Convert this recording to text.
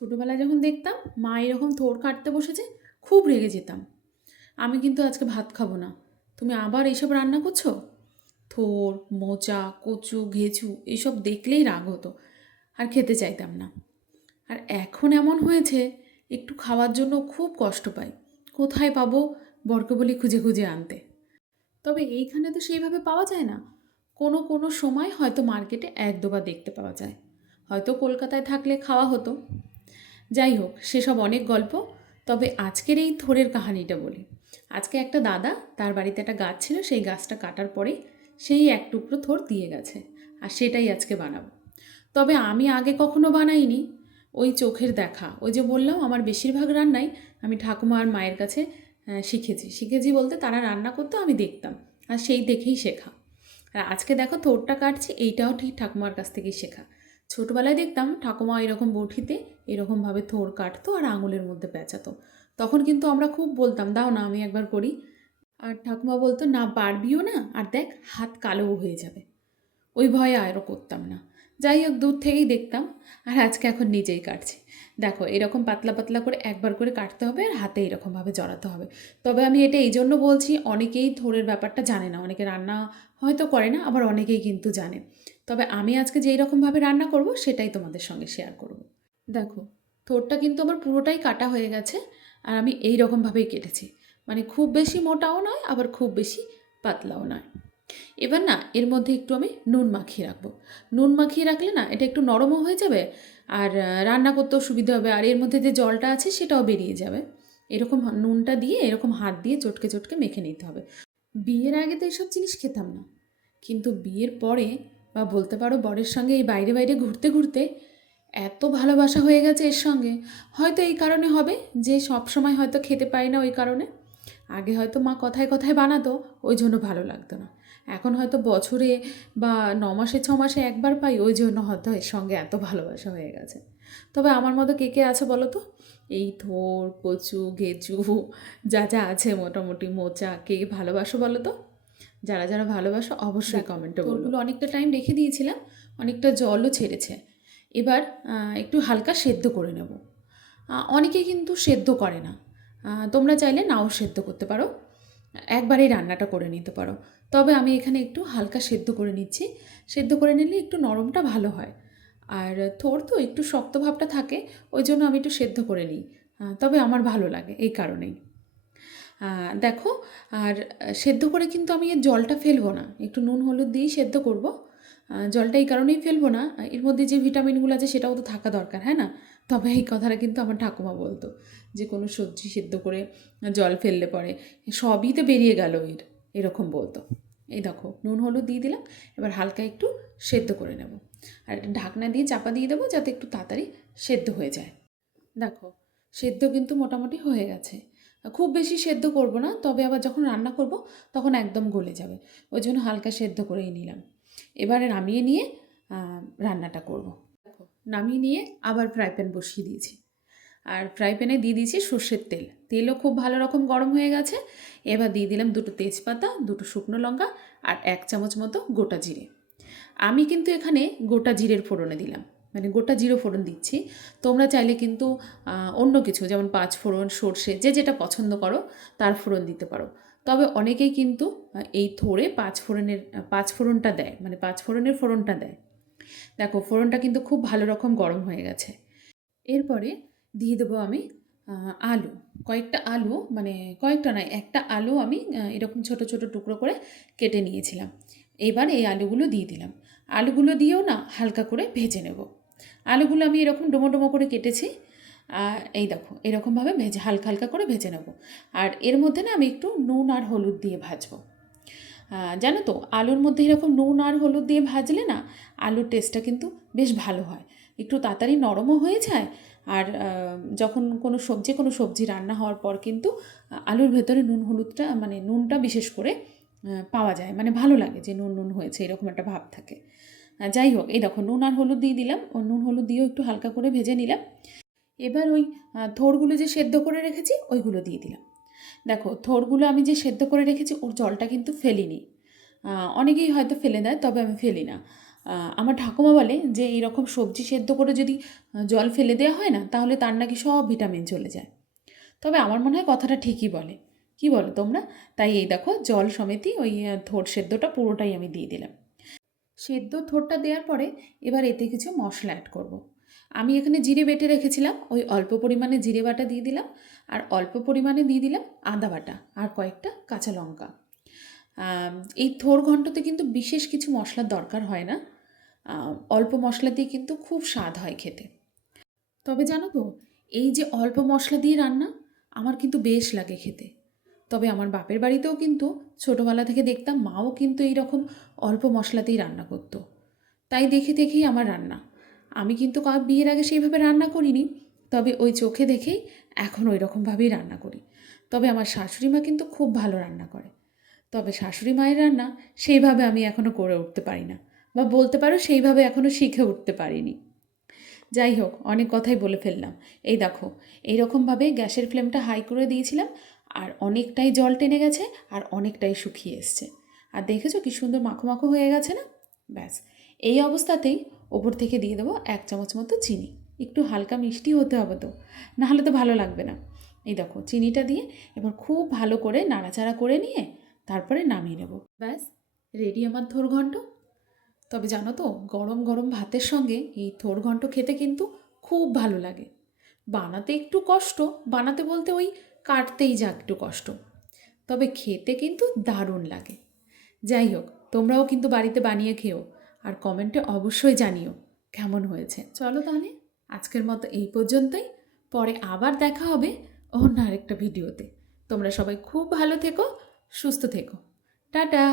ছোটোবেলায় যখন দেখতাম মা এরকম থোড় কাটতে বসেছে, খুব রেগে যেতাম। আমি কিন্তু আজকে ভাত খাবো না, তুমি আবার এইসব রান্না করছো। থোড়, মোচা, কচু, ঘেঁচু এইসব দেখলেই রাগ হতো, আর খেতে চাইতাম না। আর এখন এমন হয়েছে, একটু খাওয়ার জন্য খুব কষ্ট পাই। কোথায় পাবো, বরকে বলি খুঁজে খুঁজে আনতে। তবে এইখানে তো সেইভাবে পাওয়া যায় না। কোনো কোনো সময় হয়তো মার্কেটে এক দুবার দেখতে পাওয়া যায়, হয়তো কলকাতায় থাকলে খাওয়া হতো। যাই হোক, সেসব অনেক গল্প। তবে আজকের এই থোড়ের কাহিনিটা বলি। আজকে একটা দাদা, তার বাড়িতে একটা গাছ ছিল, সেই গাছটা কাটার পরেই সেই এক টুকরো থোড় দিয়ে গেছে, আর সেটাই আজকে বানাবো। তবে আমি আগে কখনো বানাইনি। ওই চোখের দেখা, ওই যে বললাম আমার বেশিরভাগ রান্নাই আমি ঠাকুমা আর মায়ের কাছে শিখেছি। শিখেছি বলতে তারা রান্না করতো, আমি দেখতাম, আর সেই দেখেই শেখা। আর আজকে দেখো থোড়টা কাটছি, এইটাও ঠিক ঠাকুমার কাছ থেকেই শেখা। ছোটোবেলায় দেখতাম ঠাকুমা এরকম বঁটিতে এরকমভাবে থোড় কাটতো আর আঙুলের মধ্যে পেঁচাতো। তখন কিন্তু আমরা খুব বলতাম, দাও না আমি একবার করি। আর ঠাকুমা বলতো, না পারবিও না, আর দেখ হাত কালোও হয়ে যাবে। ওই ভয়ে আরও করতাম না। যাই হোক, দূর থেকেই দেখতাম। আর আজকে এখন নিজেই কাটছি। দেখো, এরকম পাতলা পাতলা করে একবার করে কাটতে হবে, আর হাতে এরকমভাবে জড়াতে হবে। তবে আমি এটা এই জন্য বলছি, অনেকেই থোড়ের ব্যাপারটা জানে না, অনেকে রান্না হয়তো করে না, আবার অনেকেই কিন্তু জানে। তবে আমি আজকে যেই রকমভাবে রান্না করব সেটাই তোমাদের সঙ্গে শেয়ার করব। দেখো, থোড়টা কিন্তু আমার পুরোটাই কাটা হয়ে গেছে, আর আমি এই রকমভাবেই কেটেছি। মানে খুব বেশি মোটাও নয়, আবার খুব বেশি পাতলাও নয়। এবার না এর মধ্যে একটু আমি নুন মাখিয়ে রাখবো। নুন মাখিয়ে রাখলে না এটা একটু নরমও হয়ে যাবে, আর রান্না করতেও সুবিধা হবে, আর এর মধ্যে যে জলটা আছে সেটাও বেরিয়ে যাবে। এরকম নুনটা দিয়ে এরকম হাত দিয়ে চটকে চটকে মেখে নিতে হবে। বিয়ের আগে তো এইসব জিনিস খেতাম না, কিন্তু বিয়ের পরে, বা বলতে পারো বরের সঙ্গে এই বাইরে বাইরে ঘুরতে ঘুরতে এত ভালোবাসা হয়ে গেছে এর সঙ্গে। হয়তো এই কারণে হবে যে সব সময় হয়তো খেতে পাই না, ওই কারণে। আগে হয়তো মা কথায় কথায় বানাতো, ওই জন্য ভালো লাগতো না। এখন হয়তো বছরে বা 9 মাসে 6 মাসে একবার পাই, ওই জন্য হয়তো এর সঙ্গে এত ভালোবাসা হয়ে গেছে। তবে আমার মতো কে কে আছে বলো তো? এই থোড়, কচু, ঘেঁচু যা যা আছে মোটামুটি, মোচা, কে ভালোবাসো বলো তো? যারা যারা ভালোবাসো অবশ্যই কমেন্টে বলো। ওগুলো অনেকটা টাইম রেখে দিয়েছিলাম, অনেকটা জলও ছেড়েছে। এবার একটু হালকা সেদ্ধ করে নেব। অনেকে কিন্তু সেদ্ধ করে না, তোমরা চাইলে নাও সেদ্ধ করতে পারো, একবারেই রান্নাটা করে নিতে পারো। তবে আমি এখানে একটু হালকা সেদ্ধ করে নিচ্ছি। সেদ্ধ করে নিলে একটু নরমটা ভালো হয়। আর থোড় তো একটু শক্ত ভাবটা থাকে, ওই জন্য আমি একটু সেদ্ধ করে নিই। তবে আমার ভালো লাগে এই কারণেই। দেখো, আর সেদ্ধ করে কিন্তু আমি এর জলটা ফেলবো না, একটু নুন হলুদ দিয়েই সেদ্ধ করব। জলটা এই কারণেই ফেলবো না, এর মধ্যে যে ভিটামিনগুলো আছে সেটাও তো থাকা দরকার, হ্যাঁ না? তবে এই কথাটা কিন্তু আমার ঠাকুমা বলতো, যে কোনো সবজি সেদ্ধ করে জল ফেললে পরে সবই তো বেরিয়ে গেল এরকম বলতো। এই দেখো, নুন হলুদ দিয়ে দিলাম, এবার হালকা একটু সেদ্ধ করে নেব। আর ঢাকনা দিয়ে চাপা দিয়ে দেবো, যাতে একটু তাড়াতাড়ি সেদ্ধ হয়ে যায়। দেখো, সেদ্ধ কিন্তু মোটামুটি হয়ে গেছে। খুব বেশি সেদ্ধ করব না, তবে আবার যখন রান্না করব তখন একদম গলে যাবে, ওই জন্য হালকা সেদ্ধ করেই নিলাম। এবারে নামিয়ে নিয়ে রান্নাটা করব। দেখো, নামিয়ে নিয়ে আবার ফ্রাই প্যান বসিয়ে দিয়েছি, আর ফ্রাই প্যানে দিয়ে দিয়েছি সর্ষের তেল। তেলও খুব ভালো রকম গরম হয়ে গেছে। এবার দিয়ে দিলাম 2টো তেজপাতা, 2টো শুকনো লঙ্কা, আর 1 চামচ মতো গোটা জিরে। আমি কিন্তু এখানে গোটা জিরের ফোড়নে দিলাম, মানে গোটা জিরে ফোড়ন দিচ্ছি। তোমরা চাইলে কিন্তু অন্য কিছু, যেমন 5 ফোড়ন, সর্ষে, যে যেটা পছন্দ করো তার ফোড়ন দিতে পারো। তবে অনেকেই কিন্তু এই থোড়ে 5 ফোড়নটা দেয়, মানে 5 ফোড়নের ফোড়নটা দেয়। দেখো, ফোড়নটা কিন্তু খুব ভালো রকম গরম হয়ে গেছে। এরপরে দিয়ে দেবো আমি আলু, কয়েকটা আলু, মানে কয়েকটা নয়, একটা আলু আমি এরকম ছোট ছোট টুকরো করে কেটে নিয়েছিলাম। এবার এই আলুগুলো দিয়ে দিলাম। আলুগুলো দিয়েও না হালকা করে ভেজে নেব। আলুগুলো আমি এরকম ডুমো ডুমো করে কেটেছি। এই দেখো, এরকমভাবে ভেজে হালকা হালকা করে ভেজে নেব। আর এর মধ্যে না আমি একটু নুন আর হলুদ দিয়ে ভাজবো। জানো তো, আলুর মধ্যে এরকম নুন আর হলুদ দিয়ে ভাজলে না আলুর টেস্টটা কিন্তু বেশ ভালো হয়, একটু তাড়াতাড়ি নরমও হয়ে যায়। আর যখন কোনো সবজি রান্না হওয়ার পর কিন্তু আলুর ভেতরে নুন হলুদটা, মানে নুনটা বিশেষ করে পাওয়া যায়, মানে ভালো লাগে যে নুন নুন হয়েছে, এরকম একটা ভাব থাকে। যাই হোক, এই দেখো নুন আর হলুদ দিয়ে দিলাম, ও নুন হলুদ দিয়েও একটু হালকা করে ভেজে নিলাম। এবার ওই থোড়গুলো যে সেদ্ধ করে রেখেছি ওইগুলো দিয়ে দিলাম। দেখো, থোড়গুলো আমি যে সেদ্ধ করে রেখেছি ওর জলটা কিন্তু ফেলিনি। অনেকেই হয়তো ফেলে দেয়, তবে আমি ফেলি না। আমার ঠাকুমা বলে যে এইরকম সবজি সেদ্ধ করে যদি জল ফেলে দেওয়া হয় না, তাহলে তার নাকি সব ভিটামিন চলে যায়। তবে আমার মনে হয় কথাটা ঠিকই বলে। কি বলো তোমরা? তাই এই দেখো জল সমেতই ওই থোড় সেদ্ধটা পুরোটাই আমি দিয়ে দিলাম। সেদ্ধ থোড়টা দেওয়ার পরে এবার এতে কিছু মশলা অ্যাড করব। আমি এখানে জিরে বেটে রেখেছিলাম, ওই অল্প পরিমাণে জিরে বাটা দিয়ে দিলাম, আর অল্প পরিমাণে দিয়ে দিলাম আদা বাটা আর কয়েকটা কাঁচা লঙ্কা। এই থোড় ঘন্টতে কিন্তু বিশেষ কিছু মশলার দরকার হয় না, অল্প মশলা দিয়ে কিন্তু খুব স্বাদ হয় খেতে। তবে জানো তো, এই যে অল্প মশলা দিয়ে রান্না আমার কিন্তু বেশ লাগে খেতে। তবে আমার বাপের বাড়িতেও কিন্তু ছোটোবেলা থেকে দেখতাম মাও কিন্তু এইরকম অল্প মশলাতেই রান্না করতো। তাই দেখে দেখেই আমার রান্না। আমি কিন্তু বিয়ের আগে সেইভাবে রান্না করিনি, তবে ওই চোখে দেখেই এখন ওই রকমভাবেই রান্না করি। তবে আমার শাশুড়ি মা কিন্তু খুব ভালো রান্না করে। তবে শাশুড়ি মায়ের রান্না সেইভাবে আমি এখনও করে উঠতে পারি না, বা বলতে পারো সেইভাবে এখনও শিখে উঠতে পারিনি। যাই হোক, অনেক কথাই বলে ফেললাম। এই দেখো, এইরকমভাবে গ্যাসের ফ্লেমটা হাই করে দিয়েছিলাম, আর অনেকটাই জল টেনে গেছে আর অনেকটাই শুকিয়ে এসছে। আর দেখেছো কি সুন্দর মাখো মাখো হয়ে গেছে না? ব্যাস, এই অবস্থাতেই ওপর থেকে দিয়ে দেবো 1 চামচ মতো চিনি। একটু হালকা মিষ্টি হতে হবে তো, নাহলে তো ভালো লাগবে না। এই দেখো চিনিটা দিয়ে এবার খুব ভালো করে নাড়াচাড়া করে নিয়ে তারপরে নামিয়ে নেব। ব্যাস, রেডি আমার থোড় ঘন্ট। তবে জানো তো, গরম গরম ভাতের সঙ্গে এই থোড় ঘন্ট খেতে কিন্তু খুব ভালো লাগে। বানাতে একটু কষ্ট, বানাতে বলতে ওই কাটতেই যা একটু কষ্ট, তবে খেতে কিন্তু দারুণ লাগে। যাই হোক, তোমরাও কিন্তু বাড়িতে বানিয়ে খেও, আর কমেন্টে অবশ্যই জানিও কেমন হয়েছে। চলো তাহলে আজকের মতো এই পর্যন্তই। পরে আবার দেখা হবে অন্য আরেকটা ভিডিওতে। তোমরা সবাই খুব ভালো থেকো, সুস্থ থেকো। টাটা।